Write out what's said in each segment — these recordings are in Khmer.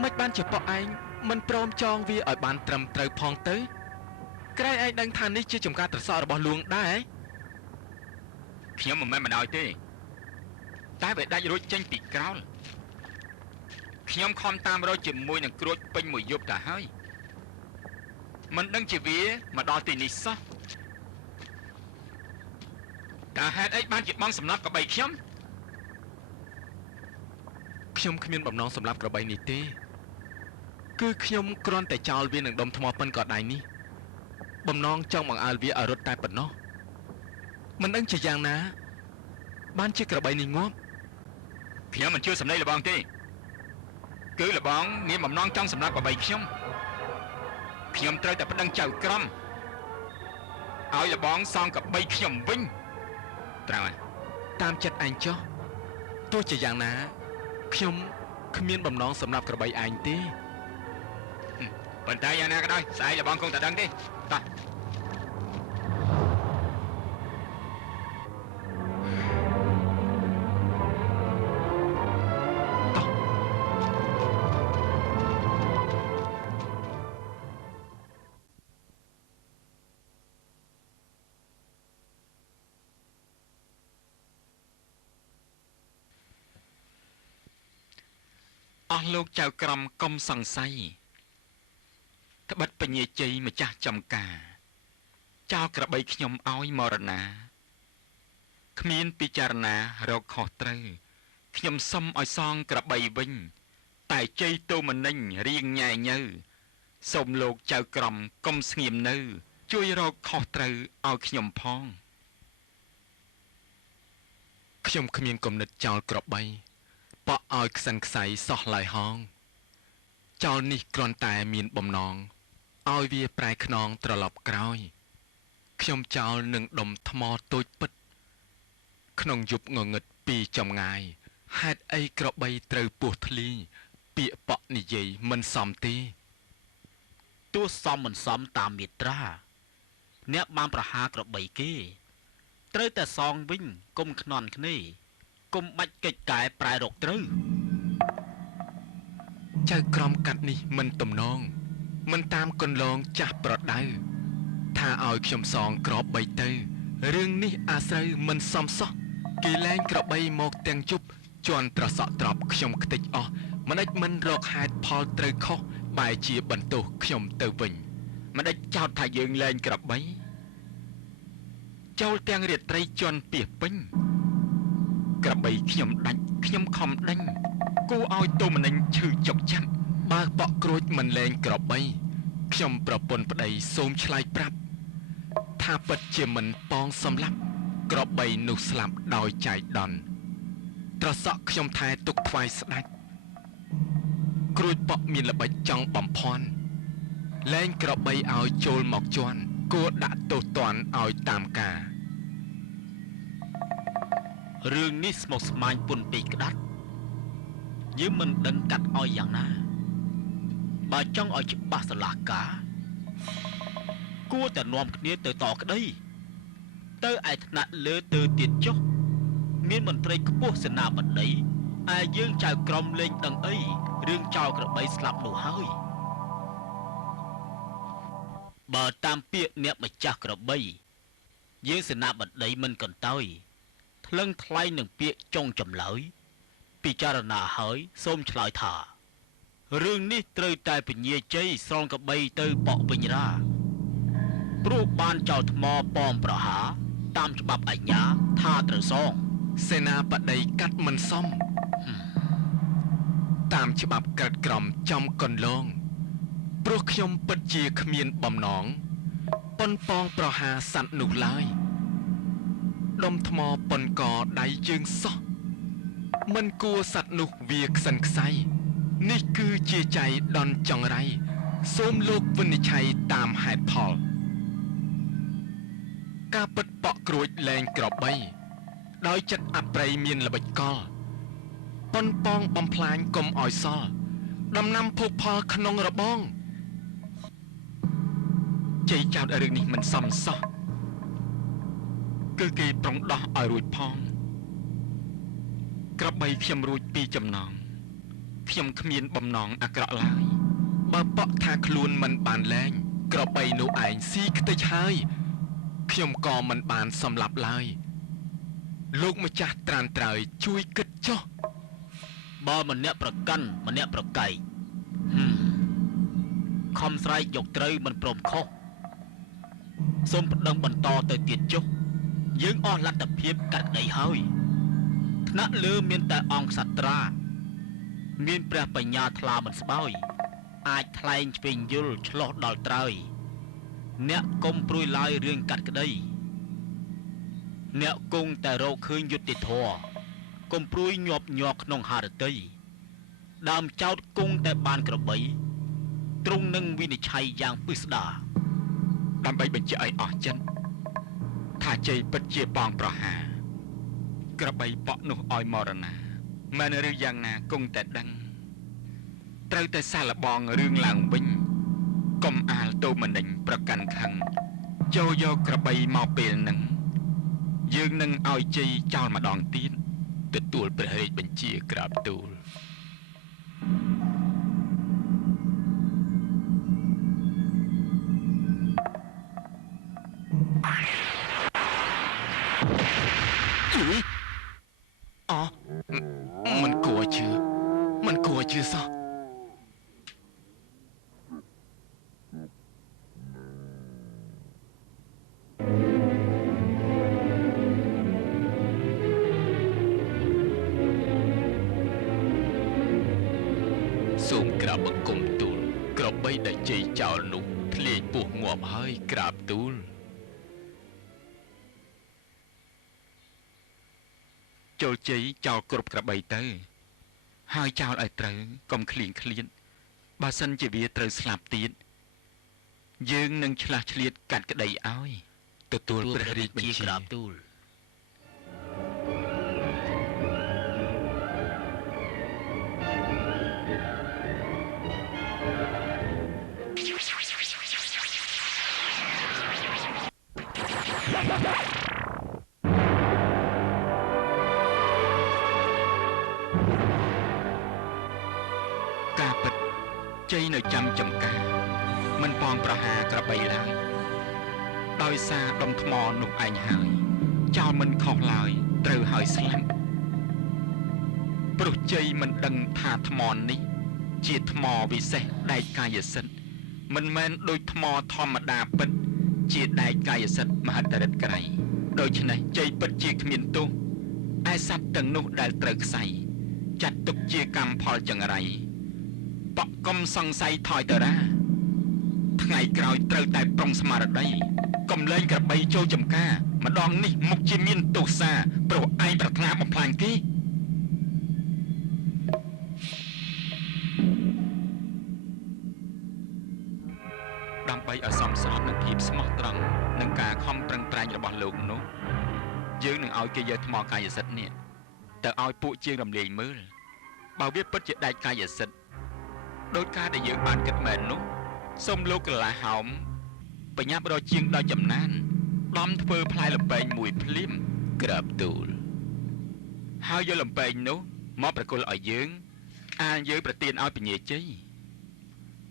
មិនបានជាប៉ឯងមិនព្រមចងវាឲ្យបានត្រឹមត្រូវផងទៅក្រែងឯងដឹងថានេះជាចំការត្រសក់របស់លួងដែរខ្ញុំមិនមែនមិនឲ្យទេតែវាដាច់រួចចេញពីក្រោលខ្ញុំខំតាមរកជាមួយនឹងក្រួចពេញមួយយប់ទៅហើយមិនដឹងជាវាមកដល់ទីនេះសោះតើហេតុអីបានជាបងសម្លាប់ក្របីខ្ញុំគ្មានបំណងសម្លាប់ក្របីនេះទេគឺខ្ញុំគ្រាន់តែចោលវានឹងដុំថ្មប៉ិនក៏ដៃនេះបំណងចង់បង្អើលវាឲ្យរត់តែប៉ុណ្ណោះមិនដឹងជាយ៉ាងណាបានជាក្របីនេះងាប់ខ្ញុំមិនជឿសំដីលបងទេគឺលបងមានបំណងចង់សម្លាប់ក្របីខ្ញុំត្រូវតែប្តឹងចៅក្រមឲ្យលបងសងក្របីខ្ញុំវិញត្រូវហើយតាមចិត្តឯងចុះទោះជាយ៉ាងណាខ្ញុំគ្មានបំណងសម្រាប់ក្របីឯងទេប៉ុន្តែយ៉ាងណាក៏ដោយស្អែកលបងគង់តែដឹងទេតោះអស់លោកចៅក្រមកុំសង្ស័យត្បិតពញាជ័យម្ចាស់ចំការចោលក្របីខ្ញុំឲ្យមរណាគ្មានពិចារណារកខុសត្រូវខ្ញុំសុំឲ្យសងក្របីវិញតែជ័យតូមនិញរៀងញ៉ែញើសូមលោកចៅក្រមកុំស្ងៀមនៅជួយរកខុសត្រូវឲ្យខ្ញុំផងខ្ញុំគ្មានគំនិតចោលក្របីបក់ឲ្យខ្សិនខ្សៃសោះឡើយហងចោលនេះគ្រាន់តែមានបំណងឲ្យវាប្រែខ្នងត្រឡប់ក្រោយខ្ញុំចោលនឹងដុំថ្មតូចពិតក្នុងយប់ងងឹតពីចម្ងាយហេតុអីក្របីត្រូវពោះធ្លីពាក្យបក់និយាយមិនសមទេទោះសមមិនសមតាមមាត្រាអ្នកបានប្រហារក្របីគេត្រូវតែសងវិញកុំខ្នន់គ្នាកុំបាច់កិច្ចកែប្រែរកត្រូវចៅក្រមកាត់នេះមិនទំនងមិនតាមកន្លងចាស់ប្រដៅថាឲ្យខ្ញុំសងក្របបីទៅរឿងនេះអាស្រូវមិនសមសោះគេលែងក្របីមកទាំងជប់ជន់ត្រសក់ត្រប់ខ្ញុំខ្ទេចអស់មិនដេចមិនរកហេតុផលត្រូវខុសបែរជាបន្ទោសខ្ញុំទៅវិញមិនដេចចោទថាយើងលែងក្របីចូលទាំងរាត្រីជន់ពីពេញក្របីខ្ញុំដាច់ខ្ញុំខំដេញគូឲ្យតូមនិញឈឺចុកចាំបើបក់ក្រួចមិនលែងក្របីខ្ញុំប្រពន្ធប្តីសូមឆ្លើយប្រាប់ថាពិតជាមិនប៉ងសម្លាប់ក្របីនោះស្លាប់ដោយចៃដន្យត្រសក់ខ្ញុំថែទុកថ្វាយស្ដេចក្រួចបក់មានល្បិចចង់បំភ័ន្តលែងក្របីឲ្យចូលមកជន់គួរដាក់ទោសទណ្ឌឲ្យតាមការរឿងនេះស្មុគស្មាញពុនពេកក្តាត់យើងមិនដឹងកាត់ឲ្យយ៉ាងណាបើចង់ឲ្យច្បាស់សាលាការគួរតែនាំគ្នាទៅតក្តីទៅឯថ្នាក់លើទៅទៀតចុះមានមន្ត្រីខ្ពស់សេនាបតីឯយើងចៅក្រមលេងដឹងអីរឿងចោលក្របីស្លាប់នោះហើយបើតាមពាក្យអ្នកម្ចាស់ក្របីយើងសេនាបតីមិនកន្តើយថ្លឹងថ្លែងនឹងពាក្យចុងចម្លើយពិចារណាហើយសូមឆ្លើយថារឿងនេះត្រូវតែពញាជ័យស្រង់កបីទៅបកវិញរាព្រោះបានចោលថ្មប៉មប្រហារតាមច្បាប់អាជ្ញាថាត្រូវសងសេនាបតីកាត់មិនសមតាមច្បាប់ក្រិតក្រមចំកន្លងព្រោះខ្ញុំពិតជាគ្មានបំណងប៉ុនប៉ងប្រហារសัตว์នោះឡើយដុំថ្មប៉ុនកដៃយើងសោះមិនគួរសัตว์នោះវាខ្សិនខ្សៃនេះគឺជាចៃដន្យចង្រៃសូមលោកវិនិច្ឆ័យតាមហេតុផលការពិតបក់ក្រួចលែងក្របីដោយចិត្តអប្រ័យមានល្បិចកលប៉ុនប៉ងបំផ្លាញកុំឲ្យសល់ដំណាំភោគផលក្នុងរបងជ័យចោតរឿងនេះមិនសមសោះគឺគេប្រុងដោះឲ្យរួចផងក្របីខ្ញុំរួចពីចំណង ខ្ញុំគ្មានបំណងអាក្រក់ឡើយ បើប៉ក់ថាខ្លួនមិនបានលែងក្របីនោះឯងស៊ីខ្ទេចហើយខ្ញុំក៏មិនបានសម្លាប់ឡើយលោកម្ចាស់ត្រានត្រើយជួយគិតចុះ បើម្នាក់ប្រកាន់ម្នាក់ប្រកែកខំស្រែកយកត្រូវមិនព្រមខុសសូមប្តឹងបន្តទៅទៀតចុះយើងអស់លទ្ធភាពកាត់ក្តីហើយថ្នាក់លើមានតែអង្គសត្រាមានព្រះបញ្ញាថ្លាមិនស្បើយអាចថ្លែងឆ្វេងយល់ឆ្លោះដល់ត្រើយអ្នកកុំព្រួយឡើយរឿងកាត់ក្តីអ្នកគង់តែរកឃើញយុត្តិធម៌កុំព្រួយញាប់ញ័រក្នុងហារតីដើមចោតគង់តែបានក្របីទ្រង់នឹងវិនិច្ឆ័យយ៉ាងពិស្ដារ ដើម្បីបញ្ជាក់ឲ្យអស់ចិត្តថាជ័យពិតជាបងប្រហារក្របីប៉ក់នោះឲ្យមរណាមែនឬយ៉ាងណាគង់តែដឹងត្រូវតែសាឡបងរឿងឡើងវិញកុំអាលតូមនិញប្រកាន់ខឹងចូលយកក្របីមកពេលនឹងយើងនឹងឲ្យជ័យចោលម្ដងទៀត ទទួលព្រះរាជបញ្ជាក្រាបទូលមិនគួរជឿសោះសូមក្រាបបង្គំទូលក្របីដែលជ័យចោលនោះធ្លាយពោះងាប់ហើយក្រាបទូល ចូលជ័យចោលគ្រប់ក្របីទៅហើយចោលឲ្យត្រូវកុំឃ្លៀងឃ្លាតបើសិនជាវាត្រូវស្លាប់ទៀតយើងនឹងឆ្លាស់ឆ្លៀតកាត់ក្តីឲ្យ ទទួលព្រះរាជបញ្ជា ក្រាបទូល ការពិតជ័យនៅចាំចំការមិនបងប្រហារក្របីឡើយដោយសារដុំថ្មនោះឯងហើយចោលមិនខុសឡើយត្រូវហើយស្លាប់ព្រោះជ័យមិនដឹងថាថ្មនេះជាថ្មវិសេសដែកកាយសិទ្ធិមិនមែនដូចថ្មធម្មតាពិតជាដែកកាយសិទ្ធិមហិទ្ធិឫទ្ធិក្រៃដូច្នេះជ័យពិតជាគ្មានទោសឯសត្វទាំងនោះដែលត្រូវខ្សែចាត់ទុកជាកម្មផលចង្រៃបកកុំសង្ស័យថយទៅរាថ្ងៃក្រោយត្រូវតែប្រុងស្មារតីកុំលែងក្របីចូលចំការម្ដងនេះមុខជាមានទោសាព្រោះឯងប្រាថ្នាបំផ្លាញគេដើម្បីឲ្យសមស្របនឹងភាពស្មោះត្រង់និងការខំប្រឹងប្រែងរបស់លោកនោះយើងនឹងឲ្យគេយកថ្មកាយសិទ្ធិនេះទៅឲ្យពួកជាងរំលាយមើលបើវាពិតជាដែកកាយសិទ្ធិដោយការដែលយើងបានគិតមែននោះសូមលោកកលាហោមបញ្ញាប់រកជាងដល់ចំណានដំធ្វើផ្លែលំពេងមួយភ្លាមក្រាបទូលហើយយកលំពេងនោះមកប្រគល់ឲ្យយើងអានយើងប្រទានឲ្យពញាជ័យ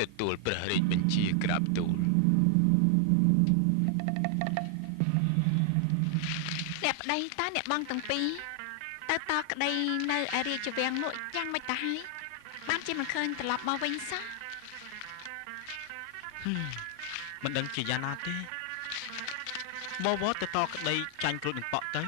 ទទួលព្រះរាជបញ្ជាក្រាបទូល អ្នកប្តីតើអ្នកបងទាំងពីរទៅតក្តីនៅឯរាជវាំងនោះយ៉ាងម៉េចទៅហើយបានជាមិនឃើញត្រឡប់មកវិញសោះ មិនដឹងជាយ៉ាងណាទេបវរទៅតក្តីចាញ់គ្រូចនឹងប៉ក់ទៅ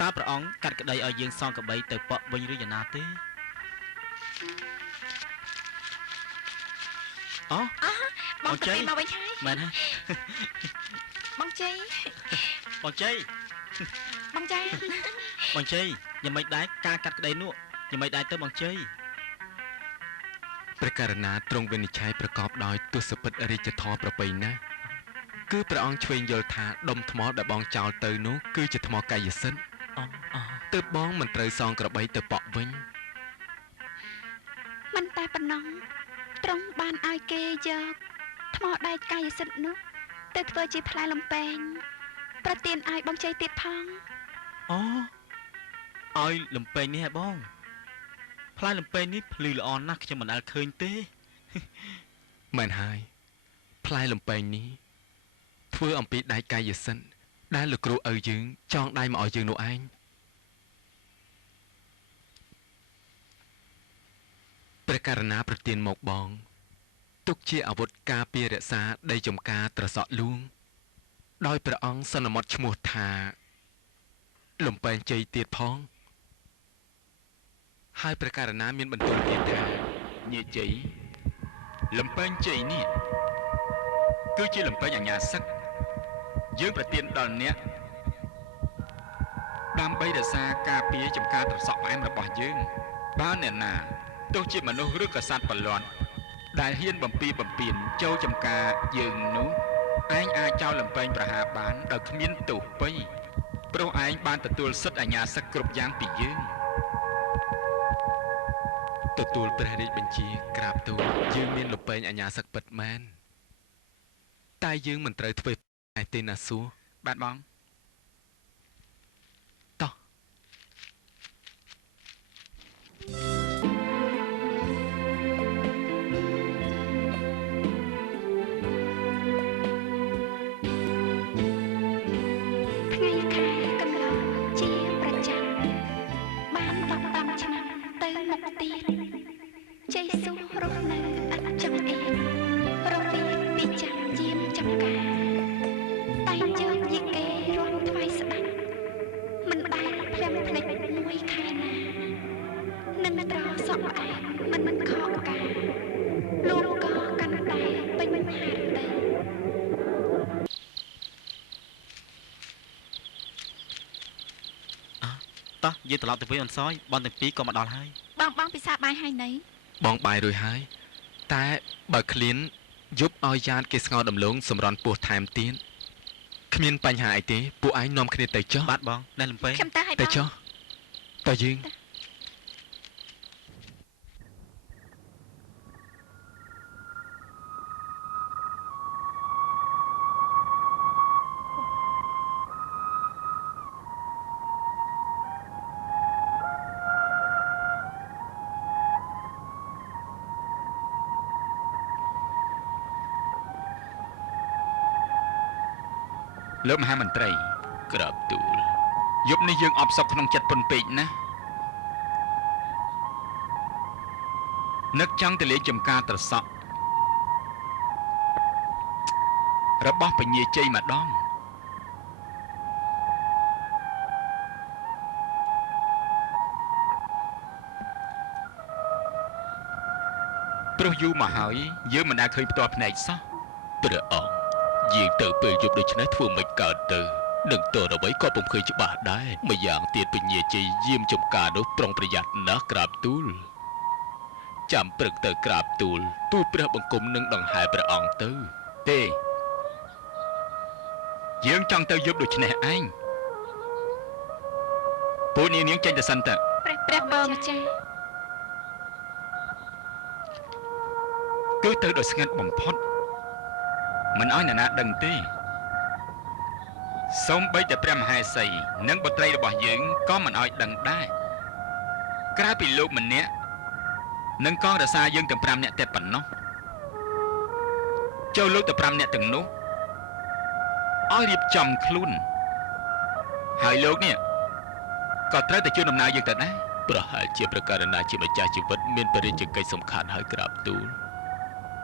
តើព្រះអង្គកាត់ក្តីឲ្យយើងសងកបីទៅប៉ក់វិញឬយ៉ាងណាទេអូបងទៅមកវិញហើយ មែនហើយ បងជ័យ បងជ័យ បងជ័យ បងជ័យយ៉ាងម៉េចដែរការកាត់ក្តីនោះយ៉ាងម៉េចដែរទៅបងជ័យ ព្រះករណាទ្រង់វិនិច្ឆ័យប្រកបដោយទស្សពិតរាជធម៌ប្រពៃណាស់គឺព្រះអង្គឆ្វេងយល់ថាដុំថ្មដែលបងចោលទៅនោះគឺជាថ្មកាយសិទ្ធិទើបបងមិនត្រូវសងក្របីទៅប៉ក់វិញ មិនត តែប៉ុណ្ណោះទ្រង់បានឲ្យគេយកថ្មដែកកាយសិទ្ធិនោះទៅធ្វើជាផ្លែលំពែងប្រទានឲ្យបងជ័យទៀតផង អូឲ្យលំពេងនេះហ៎បងផ្លែលំពេងនេះភ្លឺល្អណាស់ខ្ញុំមិនដែលឃើញទេ មែនហើយផ្លែលំពែងនេះធ្វើអំពីដែកកាយសិទ្ធិដែលលោកគ្រូឪយើងចងដៃមកឲ្យយើងនោះឯងព្រះករណាប្រទានមកបងទុកជាអាវុធការពាររក្សាដីចំការត្រសក់លួងដោយព្រះអង្គសន្មត់ឈ្មោះថាលំពែងជ័យទៀតផងហើយព្រះករណាមានបន្ទូលទៀតថាញាជ័យលំពែងជ័យនេះគឺជាលំពែងអញ្ញាសឹកយើងប្រទានដល់អ្នកដើម្បីរក្សាការពារចំការត្រសក់ផ្អែមរបស់យើងបើអ្នកណាទោះជាមនុស្សឬក៏សត្វប្រឡាត់ដែលហ៊ានបំពីបំពៀនចូលចំការយើងនោះឯងអាចចោលលំពែងប្រហារបានដោយគ្មានទោសពៃព្រោះឯងបានទទួលសិទ្ធិអាញាសឹកគ្រប់យ៉ាងពីយើងទទួលព្រះរាជបញ្ជាក្រាបទូលយើងមានលំពែងអាញាសឹកពិតមែនតែយើងមិនត្រូវធ្វើឯទេណាសួរបាទបងតោះ ថ្ងៃខែកន្លងជាប្រចាំបាន15ឆ្នាំទៅមុខទៀតជ័យសុខរស់នៅឥតចង្អៀតរវាងពីចាស់ជាមចំការតែងយកយីគេរំថ្វាយស្ដាប់មិនដែលភ្លាមភ្លេចមួយខែណានឹងត្រសក់ផ្អែមមិនខកការលោកក៏កាន់តែពេញហាត់ទៅ តោះយើងត្រឡប់ទៅវិញអនសយបនទាំងពីរក៏មកដល់ហើយ បងពិសាបាយហើយណី បងបាយរួចហើយតែបើឃ្លានយប់ឲ្យយ៉ាតគេស្ងោរដំឡូងសម្រន់ពោះថែមទៀតគ្មានបញ្ហាអីទេពួកឯងនាំគ្នាទៅចុះ បាទបងណែលំពេង ខ្ញុំទៅឲ្យប ទៅ ង ចុះតើយើង លោកមហាមន្ត្រីក្រាបទូលយប់នេះយើងអបសក់ក្នុងចិត្តពុនពេកណាស់នឹកចង់ទៅលេងចំការត្រសក់របស់ពញាជ័យម្ដងព្រោះយូរមកហើយយើងមិនដែលឃើញផ្ទាល់ភ្នែកសោះព្រះអង្គយើងទៅពេលយប់ដូច្នេះធ្វើមិនកើតទៅនឹងតរអ្វីក៏ពុំឃើញច្បាស់ដែរម្យ៉ាងទៀតពញាជ័យយាមចំការនោះប្រុងប្រយ័ត្នណាស់ក្រាបទូលចាំព្រឹកទៅក្រាបទូលទូលព្រះបង្គំនឹងដង្ហែព្រះអង្គទៅទេយើងចង់ទៅយប់ដូច្នេះឯងពូនាងចេញទៅសិនតើ ព្រះបងចាស់ គឺទៅដោយស្ងាត់បំផុតមិនឲ្យអ្នកណាដឹងទេសូម្បីតែព្រះមហេសីនិងបុត្រីរបស់យើងក៏មិនឲ្យដឹងដែរក្រៅពីលោកម្នាក់និងកងរក្សាយើងទាំង5នាក់តែប៉ុណ្ណោះចូលលោកទៅ5នាក់ទាំងនោះឲ្យរៀបចំខ្លួនហើយលោកនេះក៏ត្រូវតែជួយដំណើរយើងទៅដែរប្រហែលជាប្រការណាជាម្ចាស់ជីវិតមានបរិយាកិច្ចសំខាន់ហើយក្រាបទូល